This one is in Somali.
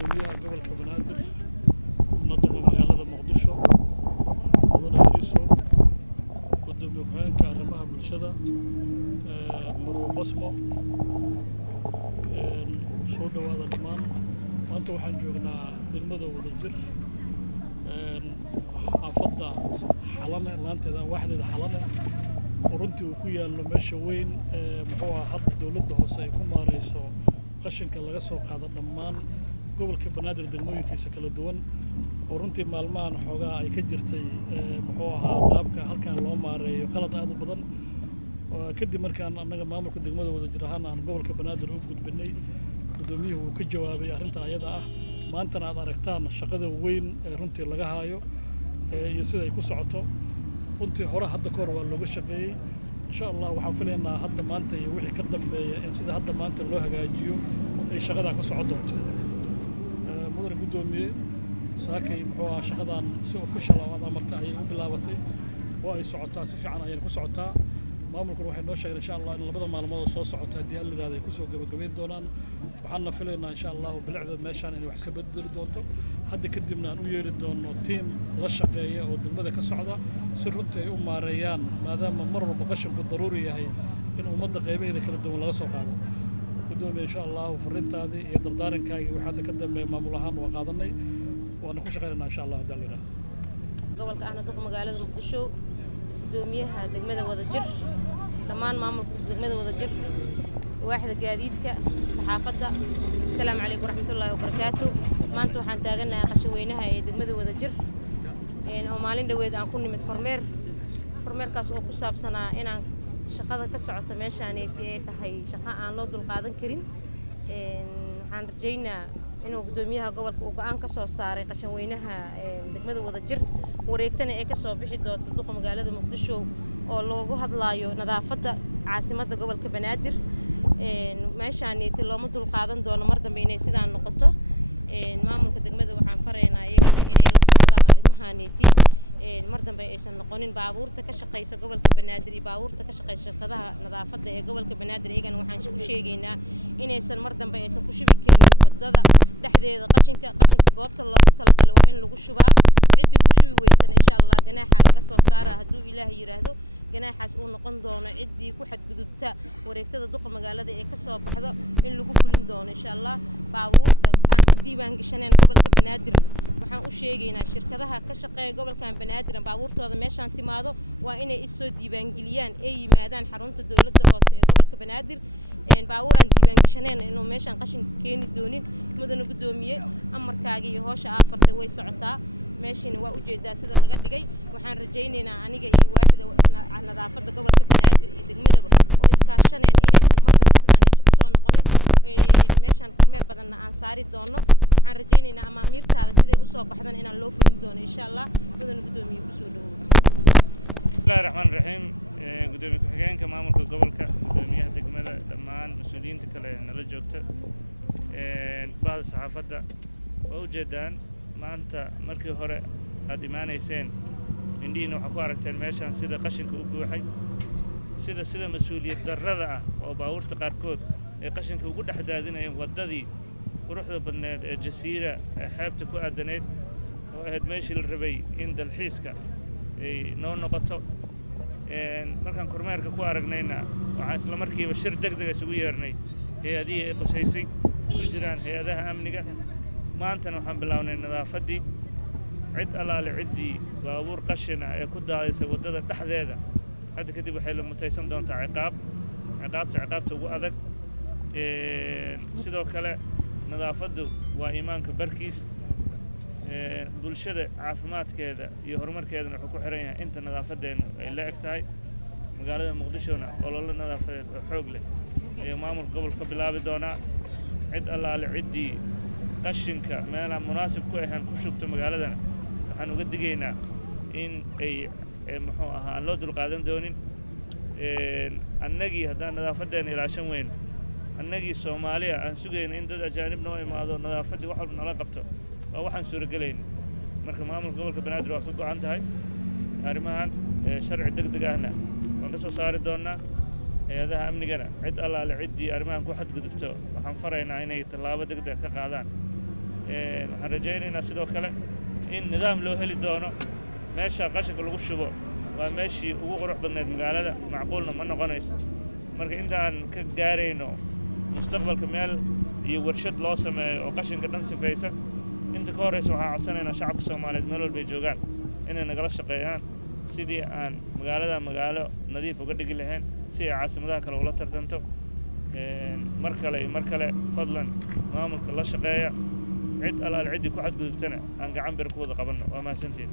gudoomiyaha gobolka Banaadir nadaqa magaalada Muqdisho mudane Yariso gudoomiye ku-xigeenka arrimaha bulshada Marwo Basmo soo dhawaada dhammaan maanta waxaan joognaa degmada Wadajir xaafadda Xalane laanteeda waaxdeeda Xalane runtii uu ku yaalo meesha weyn muxuu ahaa hadda dawladda hoose ay ku maareyso qashinka laga soo qaado dhammaan gobolka Banaadir degmooyinkiisa kala duwan oo runtii maalmahan xoogaa ay ka jirtay muxuu ahaa qaabka halkan loo maareeyo qalad aad u badan kadib markaan annaga maamulka degmada Wadajir ahaan aan gobolka Banaadir u gudbinay gudoomiyuhu uu ka jawaabay arrinta ayada ah maantana aad aragtaan shaqada weyn ee runtii laga haayo iyo sida ay ku socoto runtii hore hadda ka hor waa looga shaqeeyey insha Allah waxaan filaynaa hadda maanta iyo wixii ka dambeeya in sida hadda maanta loo hagaajiyo ay shaqada ka socon doonto mudane gudoomiye saakay muxuu ahaa shaqadan si official ah oo amarta ay u bilaabatay oo ay socotaa si fiican ayay ku socotaa maamulku waxay noo sheegay insha Allah in labada maalmood soo socota hadii la yiraahdo ay ku soo gabagabeyn doonaan waxaan filaynaa insha Allah bilicda meeshaan in wax iska bedeli doonto hadda kadibna aan u yeeri doono team la shaqeeya oo degmada ka socda si runtii ay u maareeyaan maadaama mar walba qashinku daruuri yahay in ummadda qaybaheeda kala duwan laga soo qaado gudoomiye insha Allah fariintaadii iyo dardaarankaaga waxa hadda ka dambeeya maamul ahaan waa qaadanay waana ku shaqeynaa insha Allah hadda la yiraahdo gobolka ahna duq magaalada Muqdisho gudoomiyaha degmada Wadajir dhammaan maamulka degmada Wadajir waaxda gaadiidka saxaafadda assalaamu calaykum waraxmatullaahi wabarakaatuh maanta waxaan taaganahay qashaweynaha ee degmada Wadajir oo maalin dhaweed aan ku nimid kormeerkaas oo ku saabsanaa inaan shaqada ka socoto meeshaan ay tahay shaqo aan loo dulqaadan karin waxaan rajaynaa inuu gudoomiyaha gobolka uu go'aan ka soo saaray qashaweynaha degmada Wadajir wareegtana ee ka soo bixi doonto duqa magaalada Muqdisho oo loogu hadlaayo nadaafadda caasimadda gobolka Banaadir meeshaan looma dulqaadan doono mar dambe inay sidaan noqoto maamulka degmada waxaan faraynaa iyagana inay la socdaan arrimahaaniti mar dambe aysan noqonin baabuurta ka shaqeyso gobolka Banaadir iyo baabuurta ka shaqeyso shaqadaha nadaafadda ee gobolka Banaadir iyagana waxaan ku sheegaynaa inaysan mar dambe aysan ku shubi karin wadada dhexdeeda qashinka goobta loogu talagalay waa in lagu shubaa cidii ku shubi weysan insha Allah ganaaxa laga soo saaraa hadduu Ilaahay yiraahdo ganaaxaas uu noqon doono cidii ku xadgudubta wareegtada duqa magaalada ee ka soo baxdo in lagu fulin doono insha Allah baabuurta aan ka diiwaan gashaneen gobolka Banaadir waxaan u sheegaynaa shirkadaha ka shaqeeya gobolkan Banaadir baabuurtooda meeshaan timaado waa inay isoo diiwaan geliyaan ay yimaadaan xarunta dawladda hoose ee gobolka Banaadir baabuur aan diiwaan gashaneen inuu meeshaan qashin keeni doonin mudane gudoomiye amarkaaga iyo hawsha aafartay way socotaa meeshina waa u jeedaa sida laga dhigay waxaan rajaynaynaa aniga iyo waaxda nadaafadda gobolka Banaadir iyo degmadaba oo iskaashaneen inaysan mar dambe sidaan ay ku soo noqonin meeshaan kormeer badanna aan saari doono waxaan rajaynaynaa amaamiirtaada siday u soo baxdan inaan loo fulin doono insha Allah mudane gudoomiye ku soo dhawow bismillahir rahmaanir rahiim gudoomiye ku-xigeenka maamulka gobolka gudoomiyaha degmada dhammaan mas'uuliyiinta kale nala joogta bahda saxaafadda waa u jeedaan maanta markii hore aad imaanayseen indhihiina waxaa ku aragteen meeshaan sida qashinka u buuxay sida mas'uuliyad darrada ah oo baabuurta qaarkood ay qashinka ugu dhex daadinayeen waddadii quruxda badneed ee jasiira ee xeebta ku aadaneed oo ahayd meeshii la rabay in dalxiiska ay noo noqoto markaan kormeerka ku aragnayna waxaan isla markiiba shir degdeg isugu yeernay hay-adihii ay qusaysay ku jiraan hay-adaha amniga maantana waxaan bilownay nadaafaddii cid allaale ciddii baabuur qashin ah ee ku daadisay waddada dhexdeeda hadda kadib waxay la mutaysan doontaa ciqaabta ugu adag sidoo kale nadaafaddu waa iimaanka barkiis bulshada caafimaadkeeda iyo horumarkeedana wuxuu ku xiran yahay inta nadaafadeennu ay la eg tahay magaalada Muqdishona olole nadaafadeed oo xoog leh ayuu maamulka gobolka ka bilaabi doonaa cid allaale ciddii qashinka meelaha munaasib ku ahaan ku shubto magaaladana waxaan uga digaynaa in ay muxuu ahaa aan loo dulqaadan doonin annagii haddaan nadaafadeena ilaashan weyno annagii Soomaaliya aan sugayno in dad ajaanib noo imaado nadaafaddii wax walba nala qabto waa waxaan suuragelayn marka maamulka gobolka Banaadir waa ka go'an tahay arrimahan sharci degdeg ahna waan ka soo saari doonaa hay-adaha amnigana cid allaale ciddii arrimahan ku xadgudubto waxaan faraynaa inay tallaabo degdeg ka qaadaan waxaan rajaynaynaa sidoo kale in nidaam loo heli doono meesha qashinka lagu shubo waa meeshii ugu qurux badneed magaalada macquulna ma noqonayso marka intaan ka gaarayno mustaqbalka meel iyo warshad loo sameeyo oo qashinka dhan sifaysa inta ka horraysa waxaan codsanaynaa shacabka soomaaliyeed meel walbay joogaan inay nagala shaqeeyaan sidii aan magaalada magaalo nadiif uga dhigi lahayn si ay caasimadaha kale ula tartanto mar kale fadlan maamulka la shaqeeya cid allaal ciddii ku xadgudubtana aan gacan bir ku wada qabanno waa mahadsantiin